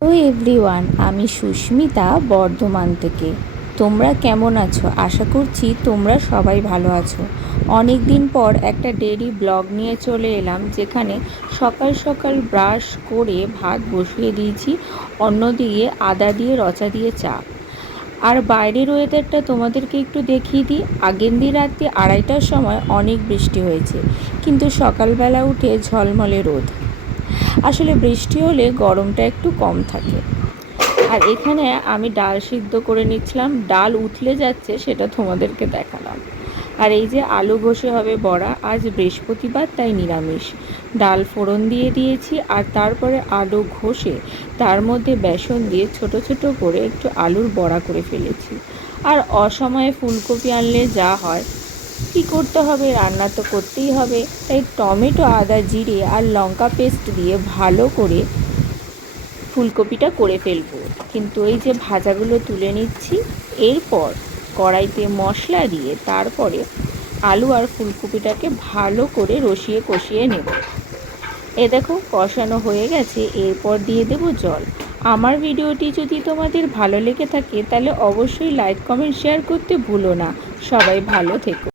Hello everyone, আমি সুস্মিতা বর্ধমান থেকে। তোমরা কেমন আছো? আশা করছি তোমরা সবাই ভালো আছো। অনেক দিন পর একটা ডেইলি ব্লগ নিয়ে চলে এলাম, যেখানে সকাল সকাল ব্রাশ করে ভাত বসিয়ে দিয়েছি, অন্যদিকে আদা দিয়ে রচা দিয়ে চা। আর বাইরের ওয়েদারটা তোমাদেরকে একটু দেখিয়ে দিই। আগের দিন রাত্রি 2:30টার সময় অনেক বৃষ্টি হয়েছে, কিন্তু সকালবেলা উঠে ঝলমলে রোদ। আসলে বৃষ্টি হলে গরমটা একটু কম থাকে। আর এখানে আমি ডাল সিদ্ধ করে নিচ্ছিলাম, ডাল উতলে যাচ্ছে সেটা তোমাদেরকে দেখালাম। আর এই যে আলু ঘষে হবে বড়া, আজ বৃহস্পতিবার তাই নিরামিষ। ডাল ফোড়ন দিয়ে দিয়েছি, আর তারপরে আলু ঘষে তার মধ্যে বেসন দিয়ে ছোট ছোট করে একটু আলুর বড়া করে ফেলেছি। আর অসময়ে ফুলকপি আনলে যা হয়, কী করতে হবে, রান্না তো করতেই হবে, তাই টমেটো, আদা, জিরে আর লঙ্কা পেস্ট দিয়ে ভালো করে ফুলকপিটা করে ফেলবো। কিন্তু এই যে ভাজাগুলো তুলে নিচ্ছি, এরপর কড়াইতে মশলা দিয়ে তারপরে আলু আর ফুলকপিটাকে ভালো করে রসিয়ে কষিয়ে নেব। এ দেখো কষানো হয়ে গেছে, এরপর দিয়ে দেব জল। আমার ভিডিওটি যদি তোমাদের ভালো লেগে থাকে তাহলে অবশ্যই লাইক, কমেন্ট, শেয়ার করতে ভুলো না। সবাই ভালো থেকো।